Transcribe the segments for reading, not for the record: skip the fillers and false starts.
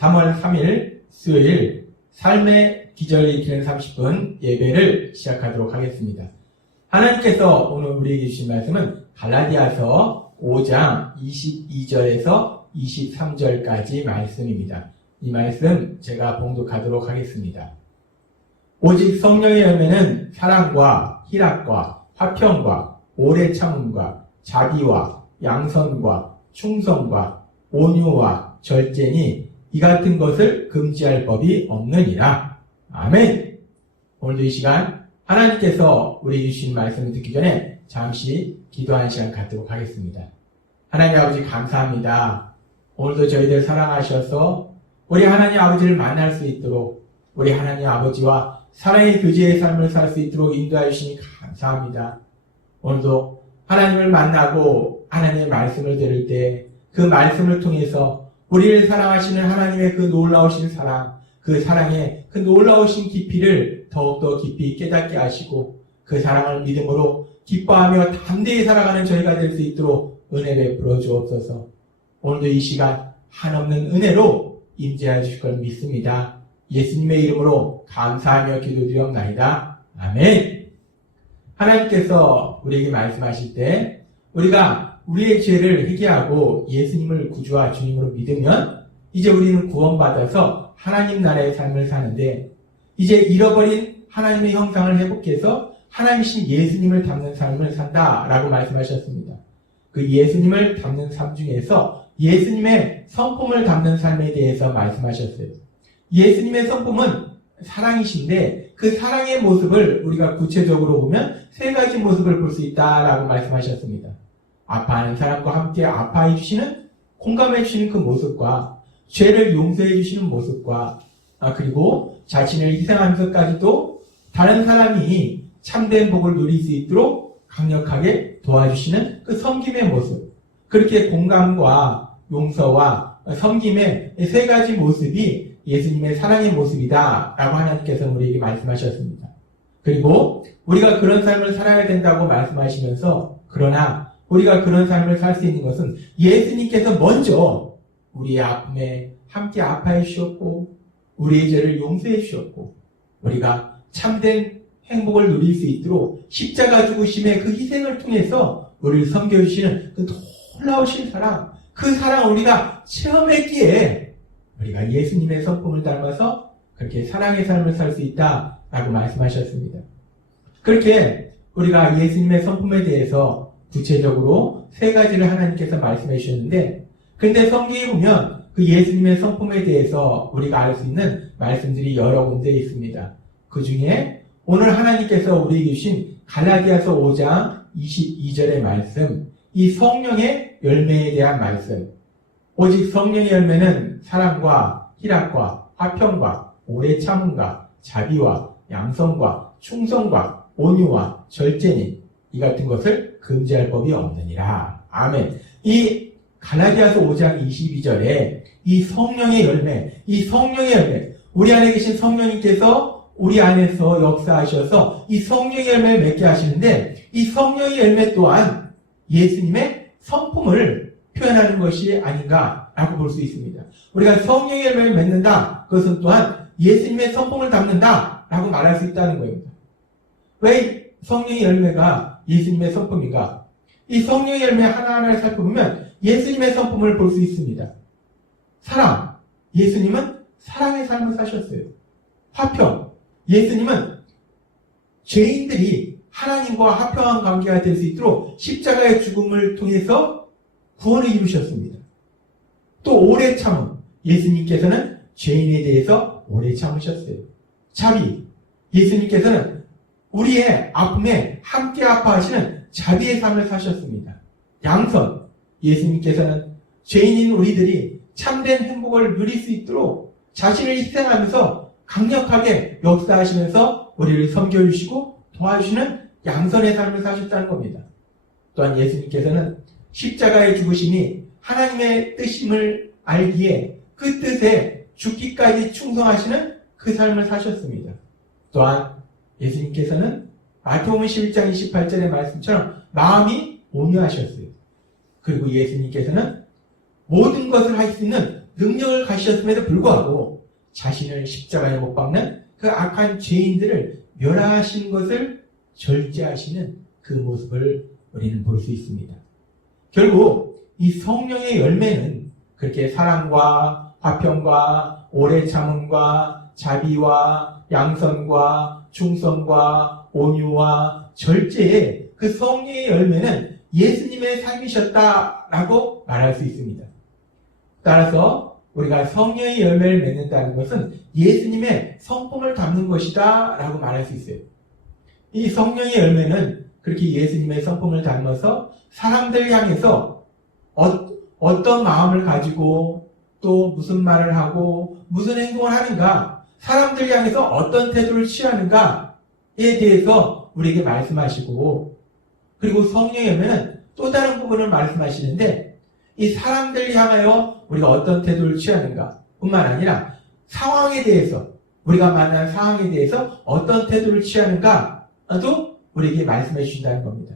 3월 3일 수요일 삶의 기절을 익히는 30분 예배를 시작하도록 하겠습니다. 하나님께서 오늘 우리에게 주신 말씀은 갈라디아서 5장 22절에서 23절까지 말씀입니다. 이 말씀 제가 봉독하도록 하겠습니다. 오직 성령의 열매는 사랑과 희락과 화평과 오래 참음과 자비와 양선과 충성과 온유와 절제니 이 같은 것을 금지할 법이 없느니라. 아멘. 오늘도 이 시간 하나님께서 우리에게 주신 말씀을 듣기 전에 잠시 기도하는 시간 갖도록 하겠습니다. 하나님 아버지 감사합니다. 오늘도 저희들 사랑하셔서 우리 하나님 아버지를 만날 수 있도록 우리 하나님 아버지와 사랑의 교제의 삶을 살 수 있도록 인도하여 주시니 감사합니다. 오늘도 하나님을 만나고 하나님의 말씀을 들을 때 그 말씀을 통해서 우리를 사랑하시는 하나님의 그 놀라우신 사랑, 그 사랑의 그 놀라우신 깊이를 더욱더 깊이 깨닫게 하시고 그 사랑을 믿음으로 기뻐하며 담대히 살아가는 저희가 될 수 있도록 은혜 베풀어 주옵소서. 오늘도 이 시간 한없는 은혜로 임재하여 주실 걸 믿습니다. 예수님의 이름으로 감사하며 기도드리옵나이다. 아멘. 하나님께서 우리에게 말씀하실 때 우리가 우리의 죄를 회개하고 예수님을 구주와 주님으로 믿으면 이제 우리는 구원받아서 하나님 나라의 삶을 사는데 이제 잃어버린 하나님의 형상을 회복해서 하나님이신 예수님을 닮는 삶을 산다라고 말씀하셨습니다. 그 예수님을 닮는 삶 중에서 예수님의 성품을 닮는 삶에 대해서 말씀하셨어요. 예수님의 성품은 사랑이신데 그 사랑의 모습을 우리가 구체적으로 보면 세 가지 모습을 볼 수 있다라고 말씀하셨습니다. 아파하는 사람과 함께 아파해 주시는, 공감해 주시는 그 모습과 죄를 용서해 주시는 모습과 그리고 자신을 희생하면서까지도 다른 사람이 참된 복을 누릴 수 있도록 강력하게 도와주시는 그 섬김의 모습, 그렇게 공감과 용서와 섬김의 세 가지 모습이 예수님의 사랑의 모습이다 라고 하나님께서 우리에게 말씀하셨습니다. 그리고 우리가 그런 삶을 살아야 된다고 말씀하시면서 그러나 우리가 그런 삶을 살 수 있는 것은 예수님께서 먼저 우리의 아픔에 함께 아파해 주셨고 우리의 죄를 용서해 주셨고 우리가 참된 행복을 누릴 수 있도록 십자가 죽으심의 그 희생을 통해서 우리를 섬겨주시는 그 놀라우신 사랑, 그 사랑을 우리가 체험했기에 우리가 예수님의 성품을 닮아서 그렇게 사랑의 삶을 살 수 있다라고 말씀하셨습니다. 그렇게 우리가 예수님의 성품에 대해서 구체적으로 세 가지를 하나님께서 말씀해 주셨는데, 근데 성경에 보면 그 예수님의 성품에 대해서 우리가 알 수 있는 말씀들이 여러 군데 있습니다. 그 중에 오늘 하나님께서 우리에게 주신 갈라디아서 5장 22절의 말씀, 이 성령의 열매에 대한 말씀, 오직 성령의 열매는 사랑과 희락과 화평과 오래 참음과 자비와 양선과 충성과 온유와 절제니 이 같은 것을 금지할 법이 없느니라. 아멘. 이 갈라디아서 5장 22절에 이 성령의 열매, 우리 안에 계신 성령님께서 우리 안에서 역사하셔서 이 성령의 열매를 맺게 하시는데 이 성령의 열매 또한 예수님의 성품을 표현하는 것이 아닌가라고 볼 수 있습니다. 우리가 성령의 열매를 맺는다, 그것은 또한 예수님의 성품을 담는다라고 말할 수 있다는 겁니다. 왜 성령의 열매가 예수님의 성품인가? 이 성령의 열매 하나하나를 살펴보면 예수님의 성품을 볼 수 있습니다. 사랑, 예수님은 사랑의 삶을 사셨어요. 화평, 예수님은 죄인들이 하나님과 화평한 관계가 될 수 있도록 십자가의 죽음을 통해서 구원을 이루셨습니다. 또 오래 참음, 예수님께서는 죄인에 대해서 오래 참으셨어요. 자비, 예수님께서는 우리의 아픔에 함께 아파하시는 자비의 삶을 사셨습니다. 양선, 예수님께서는 죄인인 우리들이 참된 행복을 누릴 수 있도록 자신을 희생하면서 강력하게 역사하시면서 우리를 섬겨주시고 도와주시는 양선의 삶을 사셨다는 겁니다. 또한 예수님께서는 십자가의 죽으심이 하나님의 뜻임을 알기에 그 뜻에 죽기까지 충성하시는 그 삶을 사셨습니다. 또한 예수님께서는 마태복음 11장 28절의 말씀처럼 마음이 온유하셨어요. 그리고 예수님께서는 모든 것을 할 수 있는 능력을 가지셨음에도 불구하고 자신을 십자가에 못 박는 그 악한 죄인들을 멸하신 것을 절제하시는 그 모습을 우리는 볼 수 있습니다. 결국 이 성령의 열매는 그렇게 사랑과 화평과 오래 참음과 자비와 양선과 충성과 온유와 절제의 그 성령의 열매는 예수님의 삶이셨다라고 말할 수 있습니다. 따라서 우리가 성령의 열매를 맺는다는 것은 예수님의 성품을 담는 것이다 라고 말할 수 있어요. 이 성령의 열매는 그렇게 예수님의 성품을 담아서 사람들 향해서 어떤 마음을 가지고 또 무슨 말을 하고 무슨 행동을 하는가, 사람들 향해서 어떤 태도를 취하는가에 대해서 우리에게 말씀하시고, 그리고 성령의 열매는 또 다른 부분을 말씀하시는데, 이 사람들 향하여 우리가 어떤 태도를 취하는가 뿐만 아니라 상황에 대해서, 우리가 만난 상황에 대해서 어떤 태도를 취하는가도 우리에게 말씀해 주신다는 겁니다.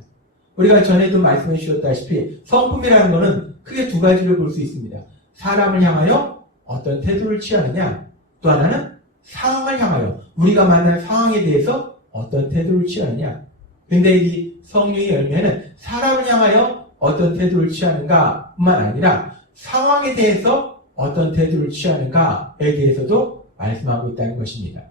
우리가 전에도 말씀해 주셨다시피 성품이라는 것은 크게 두 가지를 볼 수 있습니다. 사람을 향하여 어떤 태도를 취하느냐, 또 하나는 상황을 향하여 우리가 만난 상황에 대해서 어떤 태도를 취하느냐. 근데 이 성령의 열매는 사람을 향하여 어떤 태도를 취하는가 뿐만 아니라 상황에 대해서 어떤 태도를 취하는가에 대해서도 말씀하고 있다는 것입니다.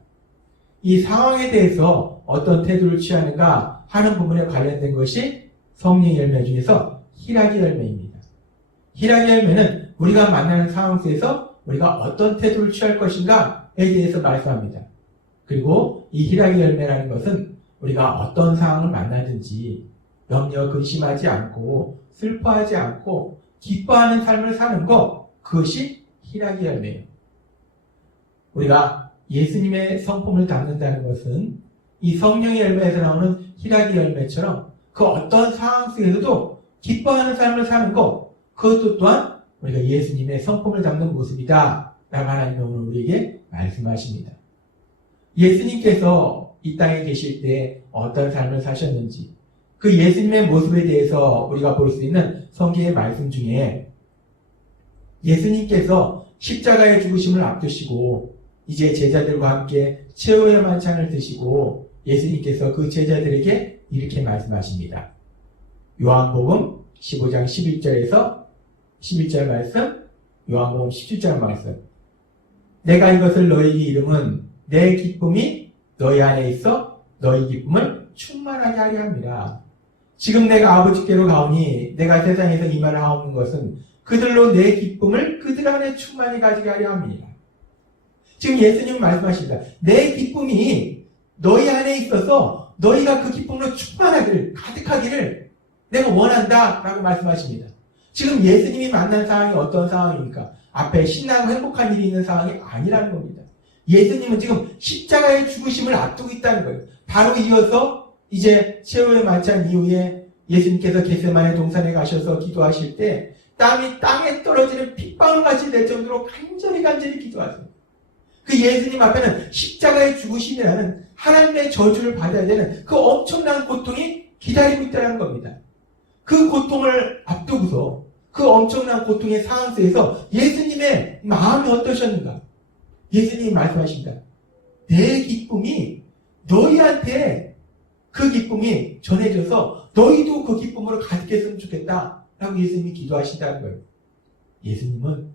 이 상황에 대해서 어떤 태도를 취하는가 하는 부분에 관련된 것이 성령의 열매 중에서 희락의 열매입니다. 희락의 열매는 우리가 만나는 상황 속에서 우리가 어떤 태도를 취할 것인가에 대해서 말씀합니다. 그리고 이 희락의 열매라는 것은 우리가 어떤 상황을 만나든지 염려 근심하지 않고 슬퍼하지 않고 기뻐하는 삶을 사는 것, 그것이 희락의 열매예요. 우리가 예수님의 성품을 담는다는 것은 이 성령의 열매에서 나오는 희락의 열매처럼 그 어떤 상황 속에서도 기뻐하는 삶을 사는 것, 그것도 또한 우리가 예수님의 성품을 담는 모습이다 라고 하나님은 오늘 우리에게 말씀하십니다. 예수님께서 이 땅에 계실 때 어떤 삶을 사셨는지, 그 예수님의 모습에 대해서 우리가 볼 수 있는 성경의 말씀 중에 예수님께서 십자가의 죽으심을 앞두시고 이제 제자들과 함께 최후의 만찬을 드시고 예수님께서 그 제자들에게 이렇게 말씀하십니다. 요한복음 15장 11절에서 11절 말씀, 요한복음 17절 말씀. 내가 이것을 너희에게 이름은 내 기쁨이 너희 안에 있어 너희 기쁨을 충만하게 하려 합니다. 지금 내가 아버지께로 가오니 내가 세상에서 이 말을 하옵는 것은 그들로 내 기쁨을 그들 안에 충만히 가지게 하려 합니다. 지금 예수님은 말씀하십니다. 내 기쁨이 너희 안에 있어서 너희가 그 기쁨으로 충만하기를, 가득하기를 내가 원한다 라고 말씀하십니다. 지금 예수님이 만난 상황이 어떤 상황입니까? 앞에 신나고 행복한 일이 있는 상황이 아니라는 겁니다. 예수님은 지금 십자가의 죽으심을 앞두고 있다는 거예요. 바로 이어서 이제 최후의 만찬 이후에 예수님께서 겟세마네 동산에 가셔서 기도하실 때 땀이 땅에 떨어지는 핏방울같이 될 정도로 간절히 기도하세요. 그 예수님 앞에는 십자가의 죽으심이라는 하나님의 저주를 받아야 되는 그 엄청난 고통이 기다리고 있다는 겁니다. 그 고통을 앞두고서 그 엄청난 고통의 상황 속에서 예수님의 마음이 어떠셨는가? 예수님이 말씀하십니다. 내 기쁨이 너희한테 그 기쁨이 전해져서 너희도 그 기쁨으로 가득했으면 좋겠다 라고 예수님이 기도하신다는 거예요. 예수님은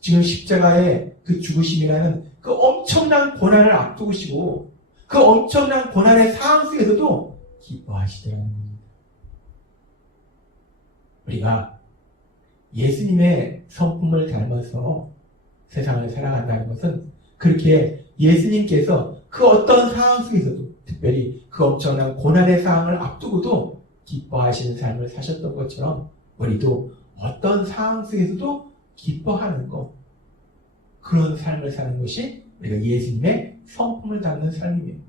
지금 십자가의 그 죽으심이라는 그 엄청난 고난을 앞두시고 그 엄청난 고난의 상황 속에서도 기뻐하시더라는 겁니다. 우리가 예수님의 성품을 닮아서 세상을 살아간다는 것은 그렇게 예수님께서 그 어떤 상황 속에서도 특별히 그 엄청난 고난의 상황을 앞두고도 기뻐하시는 삶을 사셨던 것처럼 우리도 어떤 상황 속에서도 기뻐하는 것, 그런 삶을 사는 것이 우리가 예수님의 성품을 담는 삶입니다.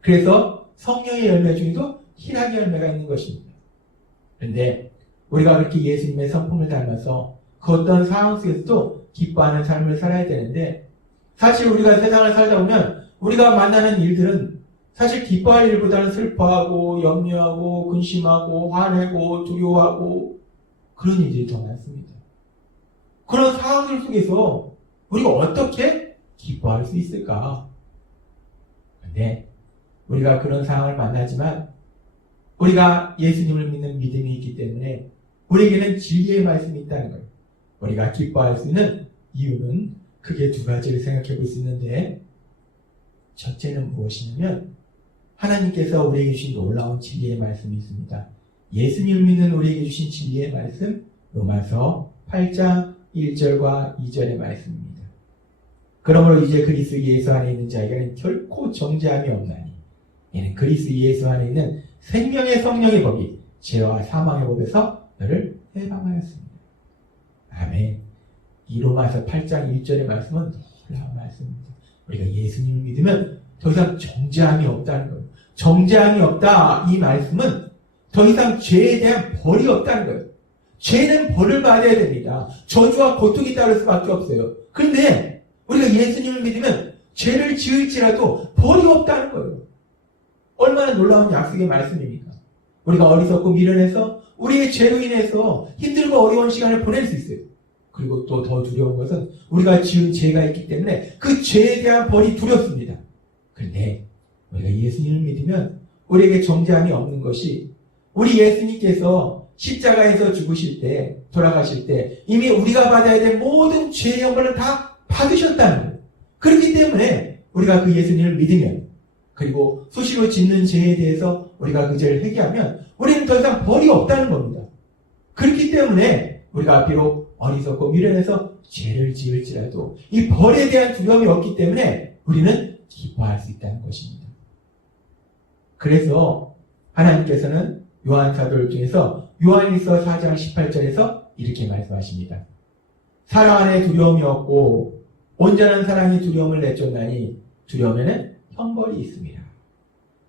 그래서 성령의 열매 중에도 희락의 열매가 있는 것입니다. 그런데 우리가 그렇게 예수님의 성품을 닮아서 그 어떤 상황 속에서도 기뻐하는 삶을 살아야 되는데, 사실 우리가 세상을 살다 보면 우리가 만나는 일들은 사실 기뻐할 일보다는 슬퍼하고 염려하고 근심하고 화내고 두려워하고 그런 일들이 더 많습니다. 그런 상황들 속에서 우리가 어떻게 기뻐할 수 있을까? 근데 우리가 그런 상황을 만나지만 우리가 예수님을 믿는 믿음이 있기 때문에 우리에게는 진리의 말씀이 있다는 거예요. 우리가 기뻐할 수 있는 이유는 크게 두 가지를 생각해 볼 수 있는데, 첫째는 무엇이냐면 하나님께서 우리에게 주신 놀라운 진리의 말씀이 있습니다. 예수님을 믿는 우리에게 주신 진리의 말씀, 로마서 8장 1절과 2절의 말씀입니다. 그러므로 이제 그리스도 예수 안에 있는 자에게는 결코 정죄함이 없나니 이는 그리스도 예수 안에 있는 생명의 성령의 법이 죄와 사망의 법에서 너를 해방하였습니다. 아멘. 이 로마서 8장 1절의 말씀은 놀라운 말씀입니다. 우리가 예수님을 믿으면 더 이상 정죄함이 없다는 거예요. 정죄함이 없다, 이 말씀은 더 이상 죄에 대한 벌이 없다는 거예요. 죄는 벌을 받아야 됩니다. 저주와 고통이 따를 수밖에 없어요. 그런데 우리가 예수님을 믿으면 죄를 지을지라도 벌이 없다는 거예요. 얼마나 놀라운 약속의 말씀입니까? 우리가 어리석고 미련해서 우리의 죄로 인해서 힘들고 어려운 시간을 보낼 수 있어요. 그리고 또 더 두려운 것은 우리가 지은 죄가 있기 때문에 그 죄에 대한 벌이 두렵습니다. 그런데 우리가 예수님을 믿으면 우리에게 정죄함이 없는 것이, 우리 예수님께서 십자가에서 죽으실 때, 돌아가실 때 이미 우리가 받아야 될 모든 죄의 형벌을 다 받으셨다는 거예요. 그렇기 때문에 우리가 그 예수님을 믿으면, 그리고 수시로 짓는 죄에 대해서 우리가 그 죄를 회개하면 우리는 더 이상 벌이 없다는 겁니다. 그렇기 때문에 우리가 비록 어리석고 미련해서 죄를 지을지라도 이 벌에 대한 두려움이 없기 때문에 우리는 기뻐할 수 있다는 것입니다. 그래서 하나님께서는 요한 사도를 통해서 요한일서 4장 18절에서 이렇게 말씀하십니다. 사랑 안에 두려움이 없고 온전한 사랑이 두려움을 내쫓나니 두려움에는 형벌이 있습니다.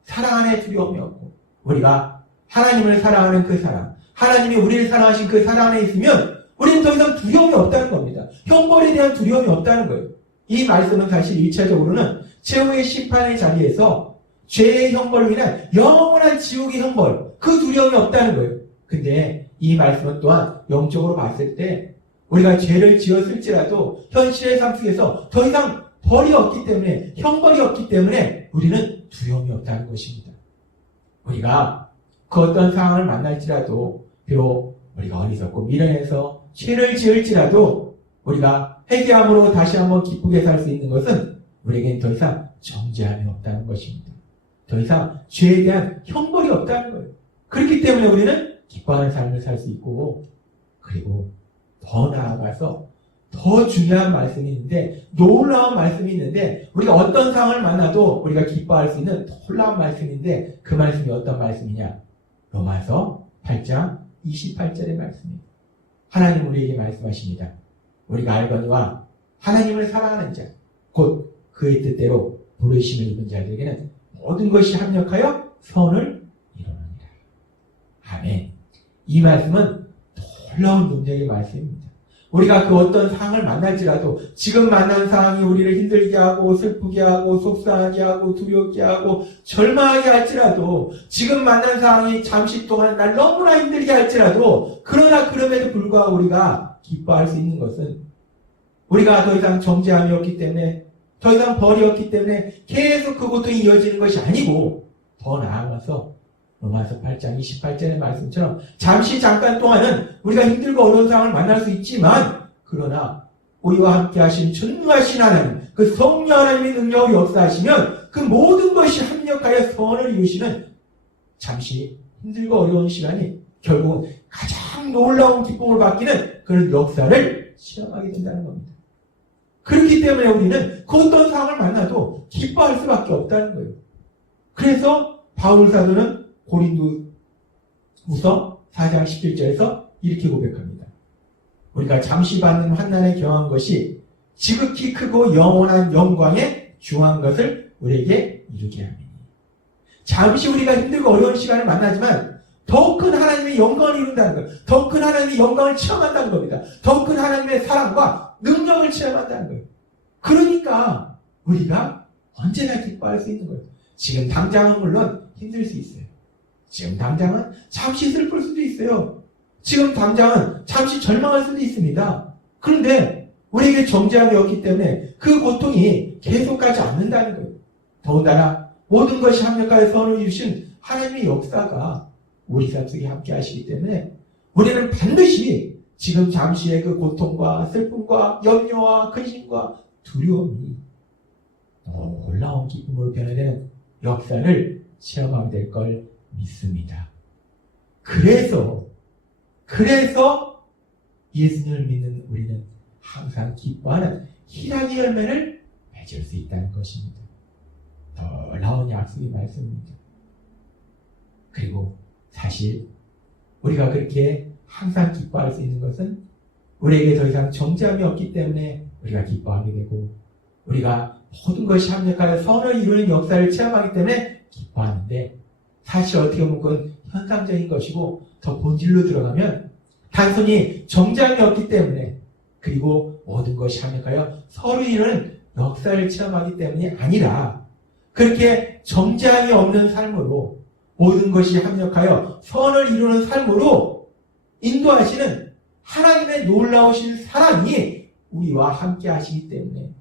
사랑 안에 두려움이 없고, 우리가 하나님을 사랑하는 그 사랑, 하나님이 우리를 사랑하신 그 사랑 안에 있으면 우리는 더 이상 두려움이 없다는 겁니다. 형벌에 대한 두려움이 없다는 거예요. 이 말씀은 사실 1차적으로는 최후의 심판의 자리에서 죄의 형벌로 인한 영원한 지옥의 형벌, 그 두려움이 없다는 거예요. 근데 이 말씀은 또한 영적으로 봤을 때 우리가 죄를 지었을지라도 현실의 삶 속에서 더 이상 벌이 없기 때문에, 형벌이 없기 때문에 우리는 두려움이 없다는 것입니다. 우리가 그 어떤 상황을 만날지라도, 비록 우리가 어리석고 미련해서 죄를 지을지라도 우리가 회개함으로 다시 한번 기쁘게 살 수 있는 것은 우리에겐 더 이상 정죄함이 없다는 것입니다. 더 이상 죄에 대한 형벌이 없다는 거예요. 그렇기 때문에 우리는 기뻐하는 삶을 살 수 있고, 그리고 더 나아가서 더 중요한 말씀이 있는데, 놀라운 말씀이 있는데, 우리가 어떤 상황을 만나도 우리가 기뻐할 수 있는 놀라운 말씀인데, 그 말씀이 어떤 말씀이냐? 로마서 8장 28절의 말씀입니다. 하나님 우리에게 말씀하십니다. 우리가 알거니와 하나님을 사랑하는 자, 곧 그의 뜻대로 부르심을 입은 자들에게는 모든 것이 합력하여 선을 이루느니라. 아멘. 이 말씀은 놀라운 능력의 말씀입니다. 우리가 그 어떤 상황을 만날지라도, 지금 만난 상황이 우리를 힘들게 하고 슬프게 하고 속상하게 하고 두렵게 하고 절망하게 할지라도, 지금 만난 상황이 잠시 동안 날 너무나 힘들게 할지라도, 그러나 그럼에도 불구하고 우리가 기뻐할 수 있는 것은, 우리가 더 이상 정죄함이 없기 때문에, 더 이상 벌이 없기 때문에 계속 그 고통이 이어지는 것이 아니고, 더 나아가서 로마서 8장 28절의 말씀처럼 잠시 잠깐 동안은 우리가 힘들고 어려운 상황을 만날 수 있지만, 그러나 우리와 함께 하신 전능하신 하나님, 그 성령 하나님의 능력으로 역사하시면 그 모든 것이 합력하여 선을 이루시는, 잠시 힘들고 어려운 시간이 결국은 가장 놀라운 기쁨을 받기는 그런 역사를 체험하게 된다는 겁니다. 그렇기 때문에 우리는 그 어떤 상황을 만나도 기뻐할 수밖에 없다는 거예요. 그래서 바울 사도는 고린도후서 4장 11절에서 이렇게 고백합니다. 우리가 잠시 받는 환난에 경한 것이 지극히 크고 영원한 영광에 중한 것을 우리에게 이루게 합니다. 잠시 우리가 힘들고 어려운 시간을 만나지만 더 큰 하나님의 영광을 이룬다는 거예요. 더 큰 하나님의 영광을 체험한다는 겁니다. 더 큰 하나님의 사랑과 능력을 체험한다는 거예요. 그러니까 우리가 언제나 기뻐할 수 있는 거예요. 지금 당장은 물론 힘들 수 있어요. 지금 당장은 잠시 슬플 수도 있어요. 지금 당장은 잠시 절망할 수도 있습니다. 그런데 우리에게 정죄함이 없기 때문에 그 고통이 계속가지 않는다는 거예요. 더군다나 모든 것이 합력하여 선을 이루신 하나님의 역사가 우리 삶 속에 함께 하시기 때문에 우리는 반드시 지금 잠시의 그 고통과 슬픔과 염려와 근심과 두려움이 놀라운 기쁨으로 변화되는 역사를 체험하게 될 걸 믿습니다. 그래서 예수님을 믿는 우리는 항상 기뻐하는 희락의 열매를 맺을 수 있다는 것입니다. 놀라운 약속의 말씀입니다. 그리고 사실 우리가 그렇게 항상 기뻐할 수 있는 것은 우리에게 더 이상 정죄함이 없기 때문에 우리가 기뻐하게 되고, 우리가 모든 것이 합력하여 선을 이루는 역사를 체험하기 때문에 기뻐하는데, 사실 어떻게 보면 그건 현상적인 것이고, 더 본질로 들어가면 단순히 정죄함이 없기 때문에, 그리고 모든 것이 합력하여 서로 이루는 역사를 체험하기 때문이 아니라, 그렇게 정죄함이 없는 삶으로 모든 것이 합력하여 선을 이루는 삶으로 인도하시는 하나님의 놀라우신 사랑이 우리와 함께 하시기 때문에,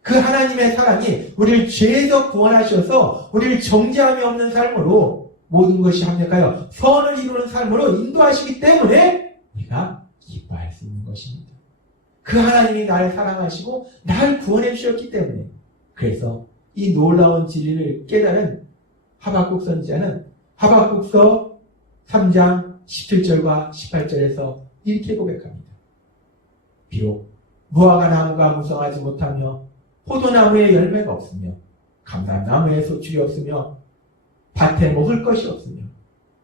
그 하나님의 사랑이 우리를 죄에서 구원하셔서 우리를 정죄함이 없는 삶으로 모든 것이 합력하여 선을 이루는 삶으로 인도하시기 때문에 우리가 기뻐할 수 있는 것입니다. 그 하나님이 나를 사랑하시고 나를 구원해 주셨기 때문에, 그래서 이 놀라운 진리를 깨달은 하박국 선지자는 하박국서 3장 17절과 18절에서 이렇게 고백합니다. 비록 무화과 나무가 무성하지 못하며 포도나무에 열매가 없으며 감람나무에 소출이 없으며 밭에 먹을 것이 없으며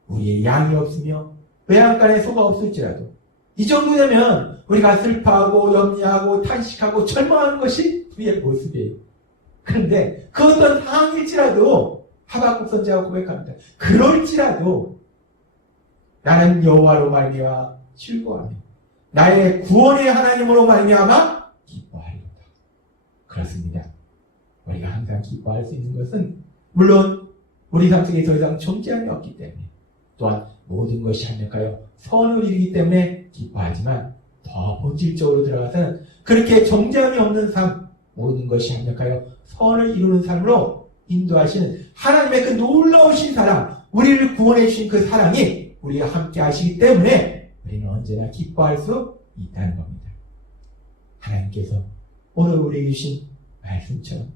우리의 양이 없으며 외양간에 소가 없을지라도, 이 정도 되면 우리가 슬퍼하고 염려하고 탄식하고 절망하는 것이 우리의 모습이에요. 그런데 그 어떤 상황일지라도 하박국 선지자가 고백합니다. 그럴지라도 나는 여호와로 말미암아 즐거워하며 나의 구원의 하나님으로 말미암아 기뻐하리로다. 그렇습니다. 우리가 항상 기뻐할 수 있는 것은 물론 우리 삶 속에 더 이상 정죄함이 없기 때문에, 또한 모든 것이 합력하여 선을 이루기 때문에 기뻐하지만, 더 본질적으로 들어가서는 그렇게 정죄함이 없는 삶, 모든 것이 합력하여 선을 이루는 삶으로 인도하시는 하나님의 그 놀라우신 사랑, 우리를 구원해 주신 그 사랑이 우리와 함께 하시기 때문에 우리는 언제나 기뻐할 수 있다는 겁니다. 하나님께서 오늘 우리에게 주신 말씀처럼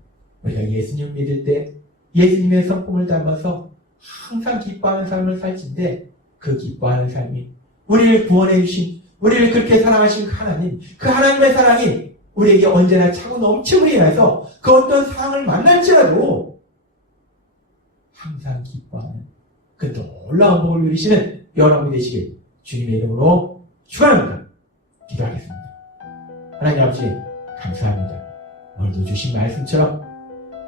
우리가 예수님을 믿을 때 예수님의 성품을 닮아서 항상 기뻐하는 삶을 살진데, 그 기뻐하는 삶이 우리를 구원해 주신, 우리를 그렇게 사랑하신 하나님, 그 하나님의 사랑이 우리에게 언제나 차고 넘침으로 인해서 그 어떤 상황을 만날지라도 항상 기뻐하는 그 놀라운 복을 누리시는 여러분이 되시길 주님의 이름으로 축원합니다. 기도하겠습니다. 하나님 아버지, 감사합니다. 오늘도 주신 말씀처럼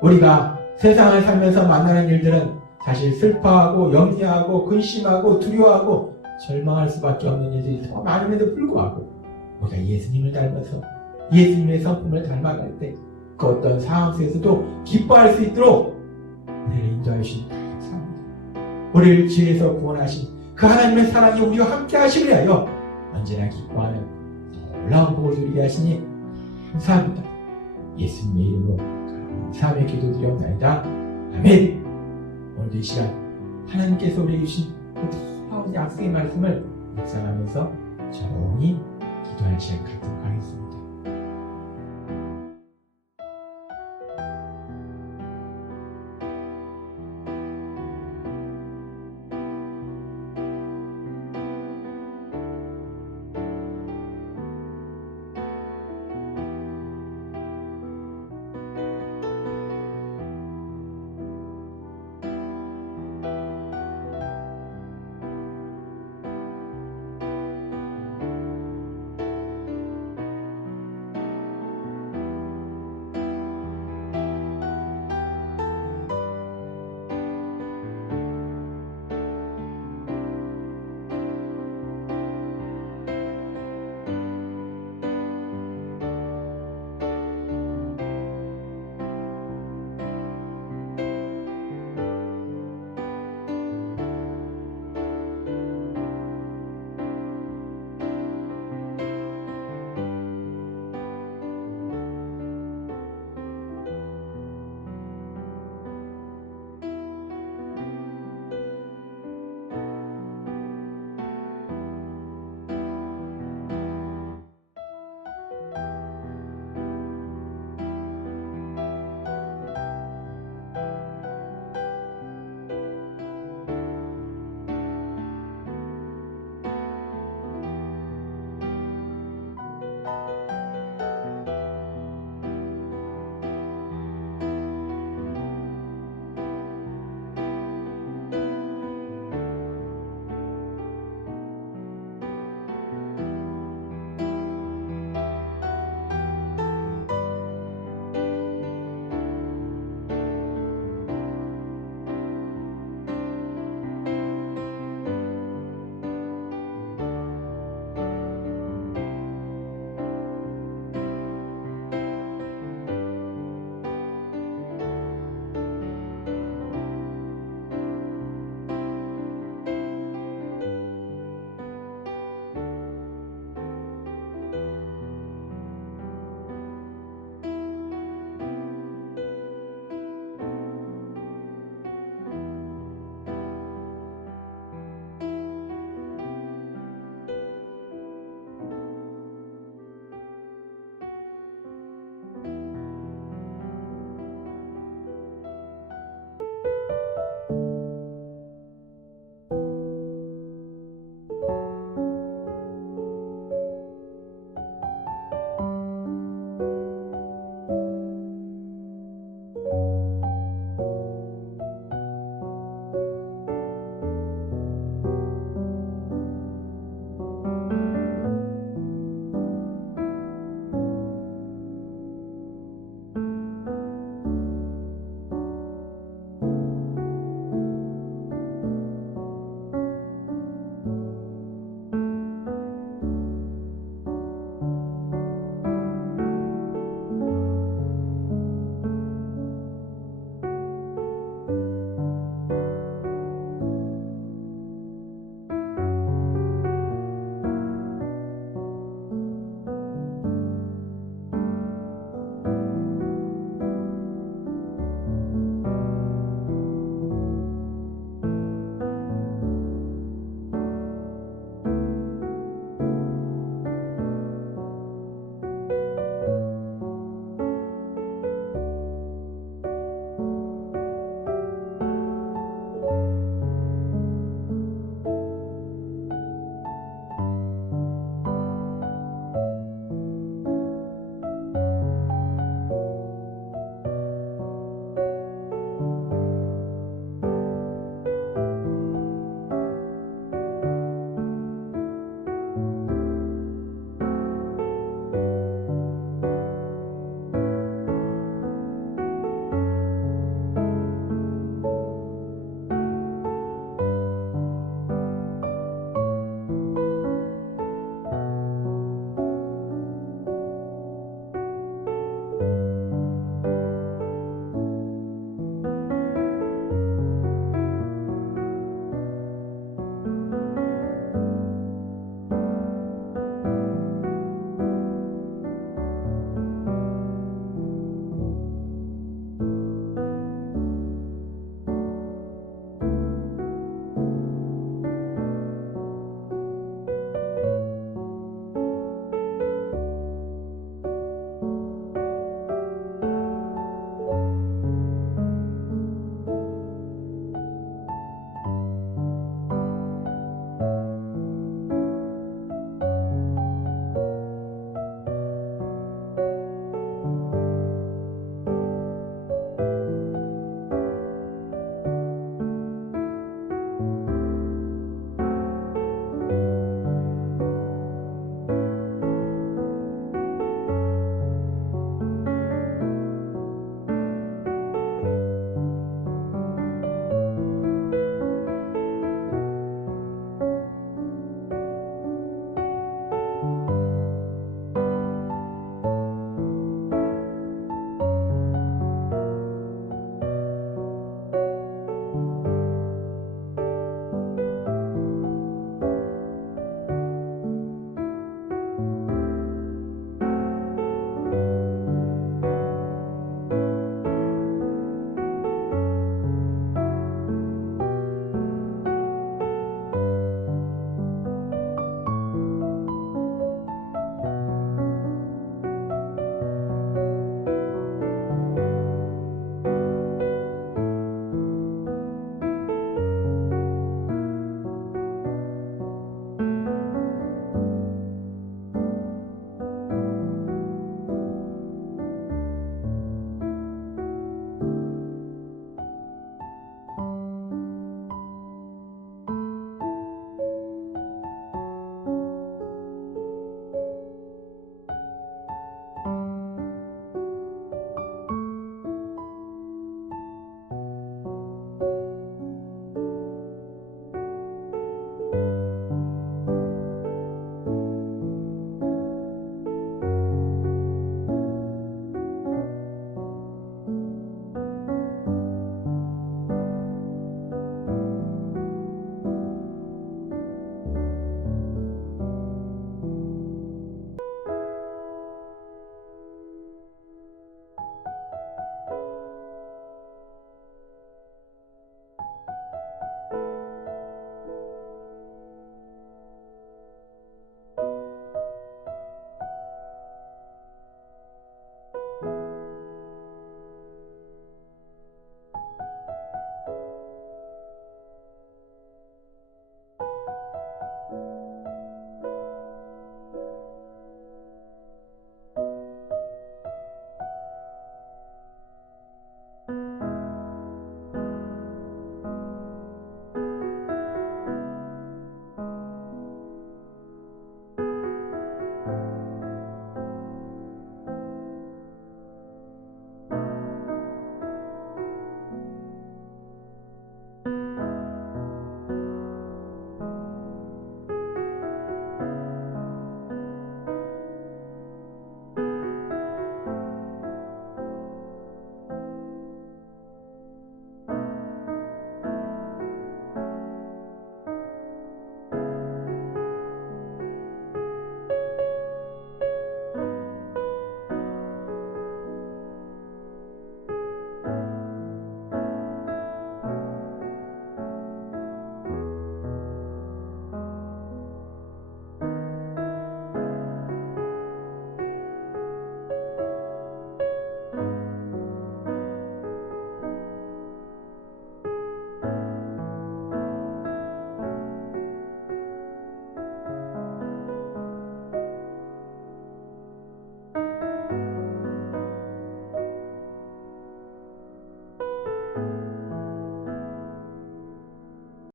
우리가 세상을 살면서 만나는 일들은 사실 슬퍼하고 염려하고 근심하고 두려워하고 절망할 수밖에 없는 일들이 더 많음에도 불구하고, 우리가 예수님을 닮아서 예수님의 성품을 닮아갈 때 그 어떤 상황 속에서도 기뻐할 수 있도록 우리를 인도하여 주신 감사합니다. 우리를 죄에서 구원하신 그 하나님의 사랑이 우리와 함께 하시기 위하여 언제나 기뻐하는 놀라운 복을 누리게 하시니 감사합니다. 예수님의 이름으로 감사하며 기도드리옵나이다. 아멘. 오늘도 이 시간 하나님께서 우리에게 주신 그 놀라운 약속의 말씀을 묵상하면서 조용히 기도하는 시간 갖도록 하겠습니다.